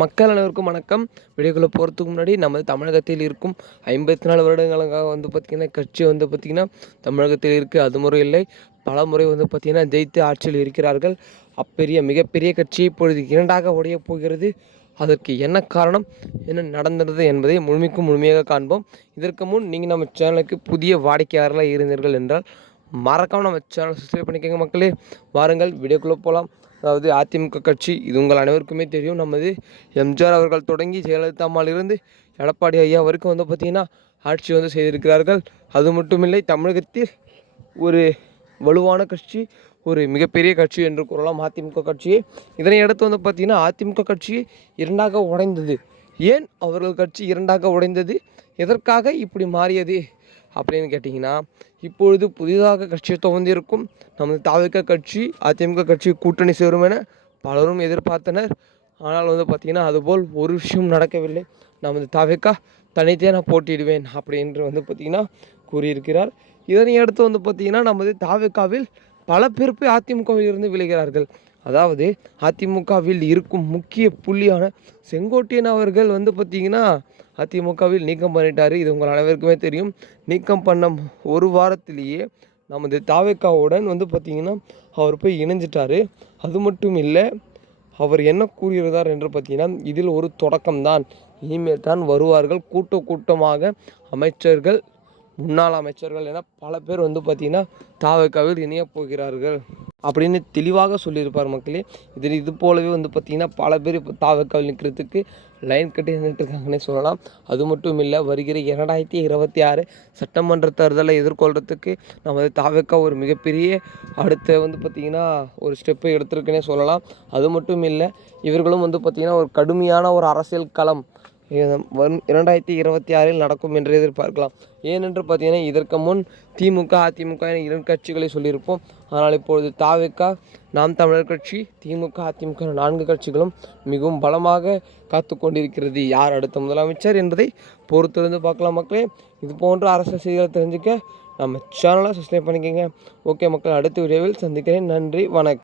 மக்கள் அனைவருக்கும் வணக்கம். வீடியோக்குள்ளே போகிறதுக்கு முன்னாடி நமது தமிழகத்தில் இருக்கும் ஐம்பத்தி நாலு வருடங்களுக்காக வந்து பார்த்திங்கன்னா கட்சி வந்து பார்த்திங்கன்னா தமிழகத்தில் இருக்குது அது முறை இல்லை பல முறை வந்து பார்த்திங்கன்னா ஜெயித்து ஆட்சியில் இருக்கிறார்கள். அப்பெரிய மிகப்பெரிய கட்சி இப்பொழுது இரண்டாக உடைய போகிறது. அதற்கு என்ன காரணம் என்ன நடந்தது என்பதை முழுமைக்கும் முழுமையாக காண்போம். இதற்கு முன் நீங்கள் நம்ம சேனலுக்கு புதிய வாடிக்கையாளர்களாக இருந்தீர்கள் என்றால் மறக்காமல் நம்ம சேனல் சப்ஸ்கிரைப் பண்ணிக்கோங்க மக்களே. வாருங்கள் வீடியோக்குள்ளே போகலாம் அதாவது அதிமுக கட்சி இது உங்கள் அனைவருக்குமே தெரியும். நமது எம்ஜிஆர் அவர்கள் தொடங்கி ஜெயலலிதா அம்மாவிலிருந்து எடப்பாடி ஐயா வரைக்கும் வந்து பார்த்திங்கன்னா ஆட்சி வந்து செய்திருக்கிறார்கள். அது மட்டுமில்லை தமிழகத்தில் ஒரு வலுவான கட்சி ஒரு மிகப்பெரிய கட்சி என்று கூறலாம் அதிமுக கட்சியை. இதனை அடுத்து வந்து பார்த்திங்கன்னா அதிமுக கட்சி இரண்டாக உடைந்தது. ஏன் அவர்கள் கட்சி இரண்டாக உடைந்தது? எதற்காக இப்படி மாறியது? அப்படின்னு கேட்டிங்கன்னா இப்பொழுது புதிதாக கட்சியை துவந்திருக்கும் நமது தாவிக கட்சி அதிமுக கட்சி கூட்டணி சேரும் என பலரும் எதிர்பார்த்தனர். ஆனால் வந்து பார்த்திங்கன்னா அதுபோல் ஒரு விஷயம் நடக்கவில்லை. நமது தாவிக்கா தனித்தே நான் போட்டியிடுவேன் அப்படின்று வந்து பார்த்திங்கன்னா கூறியிருக்கிறார். இதனை அடுத்து வந்து பார்த்திங்கன்னா நமது தாவிக்காவில் பல பேர் போய் அதிமுகவில் இருந்து விளைகிறார்கள் அதாவது அதிமுகவில் இருக்கும் முக்கிய புள்ளியான செங்கோட்டையன் அவர்கள் வந்து பார்த்திங்கன்னா அதிமுகவில் நீக்கம் பண்ணிட்டார். இது உங்கள் அனைவருக்குமே தெரியும். நீக்கம் பண்ண ஒரு வாரத்திலேயே நமது தாவேக்காவுடன் வந்து பார்த்திங்கன்னா அவர் போய் இணைஞ்சிட்டார். அது மட்டும் இல்லை அவர் என்ன கூறுகிறார் என்று பார்த்தீங்கன்னா இதில் ஒரு தொடக்கம்தான். இனிமேல் தான் வருவார்கள். கூட்ட கூட்டமாக அமைச்சர்கள் முன்னாள் அமைச்சர்கள் என பல பேர் வந்து பார்த்திங்கன்னா தாவேக்காவில் இணையப் போகிறார்கள். அப்படின்னு தெளிவாக சொல்லியிருப்பார் மக்களே. இது இது போலவே வந்து பார்த்திங்கன்னா பல பேர் இப்போ தாவேக்காவில் நிற்கிறதுக்கு லைன் கட்டி நின்றுட்டுருக்காங்கன்னே சொல்லலாம். அது மட்டும் இல்லை வருகிற இரண்டாயிரத்தி இருபத்தி ஆறு சட்டமன்ற தேர்தலை எதிர்கொள்கிறதுக்கு நமது தாவேக்கா ஒரு மிகப்பெரிய அடுத்த வந்து பார்த்திங்கன்னா ஒரு ஸ்டெப்பை எடுத்திருக்குன்னே சொல்லலாம். அது மட்டும் இல்லை இவர்களும் வந்து பார்த்திங்கன்னா ஒரு கடுமையான ஒரு அரசியல் களம் வரும் இரண்டாயிரத்தி இருபத்தி ஆறில் நடக்கும் என்று எதிர்பார்க்கலாம். ஏனென்று பார்த்தீங்கன்னா இதற்கு முன் திமுக அதிமுக என இரண்டு கட்சிகளை சொல்லியிருப்போம். ஆனால் இப்பொழுது தாவிக நாம் தமிழர் கட்சி திமுக அதிமுக நான்கு கட்சிகளும் மிகவும் பலமாக காத்து கொண்டிருக்கிறது. யார் அடுத்த முதலமைச்சர் என்பதை பொறுத்திருந்து பார்க்கலாம் மக்களே. இது போன்ற அரசியல் செய்திகளை தெரிஞ்சுக்க நம்ம சேனலை சப்ஸ்கிரைப் பண்ணிக்கோங்க. ஓகே மக்கள் அடுத்த வீடியோவில் சந்திக்கிறேன். நன்றி வணக்கம்.